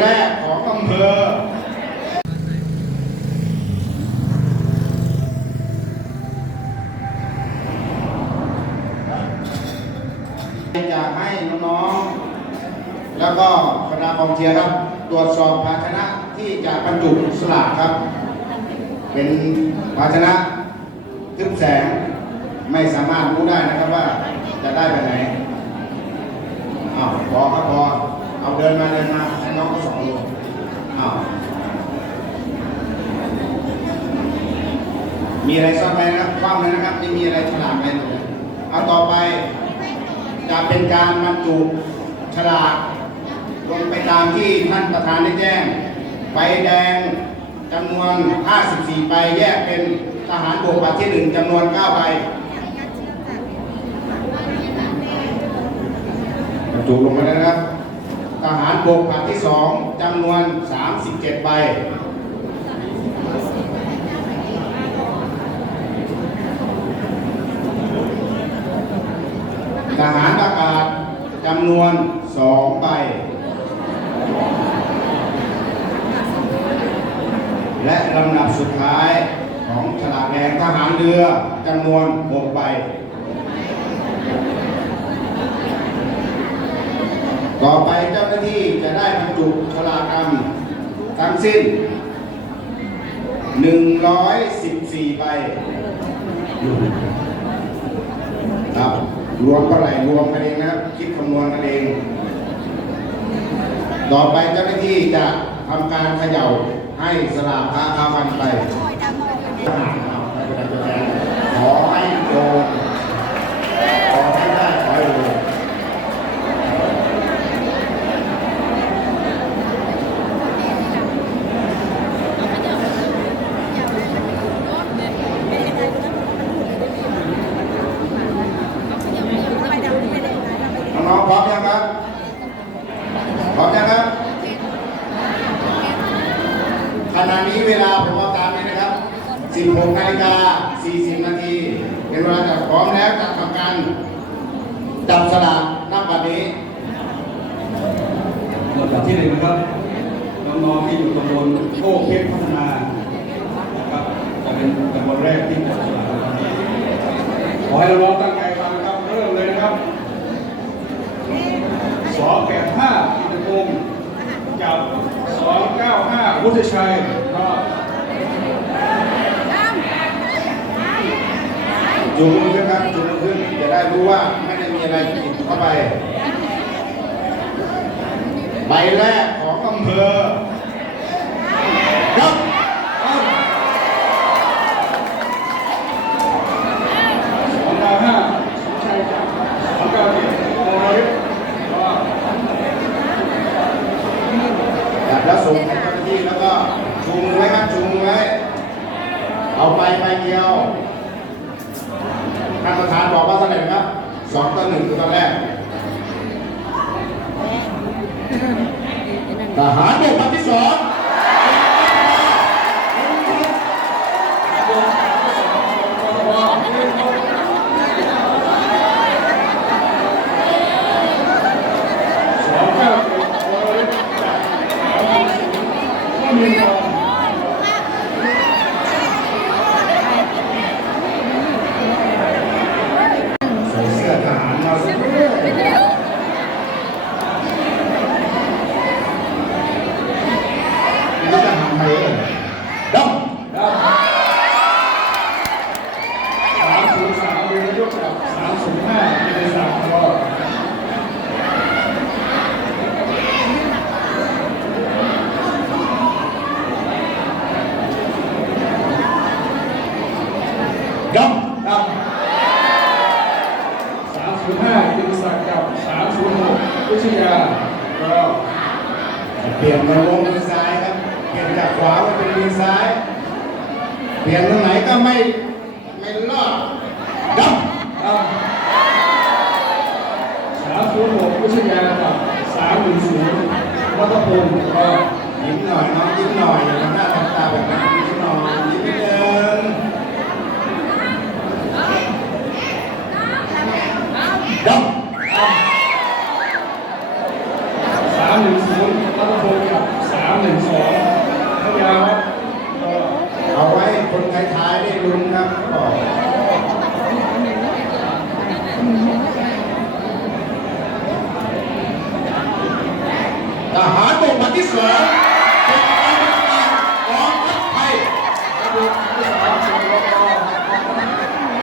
แรกของอำเภอจะให้น้องๆ แล้วก็คณะกองเชียร์ครับ ตรวจสอบภาชนะที่จะบรรจุสลากครับ เป็นภาชนะทึบแสงไม่สามารถรู้ได้นะครับว่าจะได้ไปไหนอ้าวพอครับพอเอาเดินมาเดินมาให้น้องเขาสองลงอ้าว มีอะไรซ่อนไว้นะครับคว่ำเลยนะครับไม่มีอะไรฉลากอะไรหมดเลยเอาต่อไปจะเป็นการบรรจุฉลากลงไปตามที่ท่านประธานได้แจ้งใบแดงจำนวน 54ใบแยกเป็นทหารบกปัดที่ 1จำนวน 9 ใบบรรจุลงไปแล้วนะครับ ทหารบกปัดที่ 2จำนวน 37 ใบ ทหารอากาศจำนวนสองใบ และลำดับสุดท้ายของฉลากแดงทหารเรือจำนวนหกใบ ต่อไปเจ้าหน้าที่จะได้บรรจุฉลากกรรมทั้งสิ้น 114 ใบ รวมเท่าไหร่รวมกันเองนะคิดคำนวณกันเอง ต่อไปเจ้าหน้าที่จะทำการเขย่าให้สลากพระอาพันไปทหารเอาไปเป็นตัวแทนขอให้โดนขอให้ได้ขอให้โดน น้องๆพร้อมยังครับ พร้อมยังครับ ขณะนี้เวลาผมเอาตามนี้นะครับ 16นาฬิกา40 นาทีเป็นเวลาจะพร้อมแล้วจะทำการจับสลากนับบัดนี้ลำดับที่หนึ่งนะครับน้องๆที่อยู่ตำบลโคกเพชรพัฒนานะครับจะเป็นตำบลแรกที่จับฉลากขอให้น้องๆตั้งใจฟังนะครับเริ่มเลยนะครับสองแปดห้าอินทพงศ์จับสองเพูดใชัยรอบจูงมือขึ้นครับจูงมือขึ้นจะได้รู้ว่าไม่ได้มีอะไรติดเข้าไปใบแรกของอำเภอครับ สองเก้าห้าสุชัยจับสองเก้าเจ็ดโอริสรอบ จับแล้วส่งให้เจ้าหน้าที่แล้วก็ชูมือไว้ครับชูมือไว้ เอาไปใบเดียว ท่านประธานบอกว่าเท่าไหร่นะครับสองต่อหนึ่งคือตอนแรกทหารบกพันที่สองใส่เสื้อทหารมาสักเรื่อยนี่จะทำไมเอ่ยดำ สามศูนย์สามเรือยกกับสามศูนย์ห้าเป็นสามรอบ ด ครับสามศูนย์ห้าเป็นสักกับสามศูนย์หกวิ ทยารอบำเปลี่ยนมาวงมือซ้ายครับ เปลี่ยนจากขวามาเป็นมือซ้าย เปลี่ยนตรงไหนก็ไม่ไม่รอดดับสามศูนย์หกวิทยากับสามหนึ่งศูนย์วัฒพลรอบยิ้มหน่อยน้องยิ้มหน่อยอย่าทำหน้าทำตาแบบนั้นยิ้มหน่อยยิ้มนิดนึงดำ สามหนึ่งศูนย์วัฒพลกับ ท้ายๆได้ลุ้นครับก็ ทหา